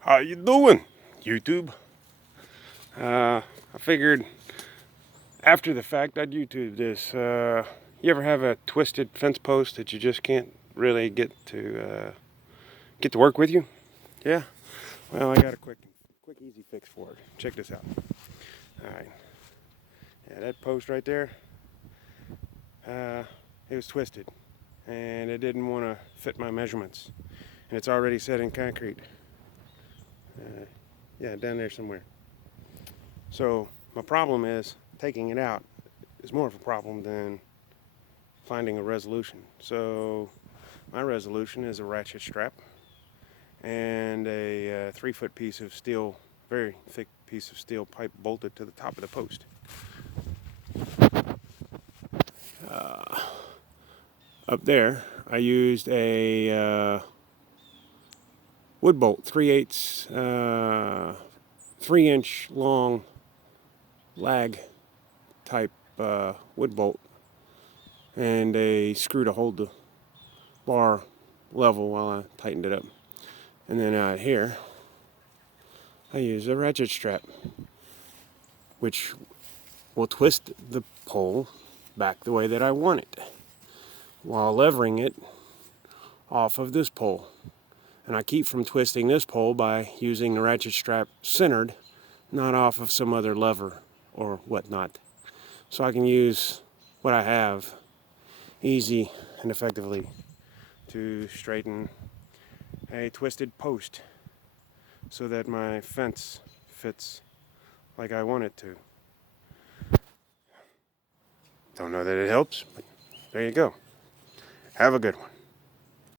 How you doing, YouTube? I figured after the fact I'd YouTube this. You ever have a twisted fence post that you just can't really get to work with you? Yeah. Well, I got a quick, easy fix for it. Check this out. All right. Yeah, that post right there. It was twisted, and it didn't want to fit my measurements, and it's already set in concrete. Yeah, down there somewhere. So my problem is taking it out is more of a problem than finding a resolution. So my resolution is a ratchet strap and a 3-foot piece of steel, very thick piece of steel pipe bolted to the top of the post. Up there, I used a wood bolt, 3/8, 3-inch long lag type wood bolt, and a screw to hold the bar level while I tightened it up. And then out here, I use a ratchet strap, which will twist the pole back the way that I want it, while levering it off of this pole. And I keep from twisting this pole by using the ratchet strap centered, not off of some other lever or whatnot. So I can use what I have easy and effectively to straighten a twisted post so that my fence fits like I want it to. Don't know that it helps, but there you go. Have a good one.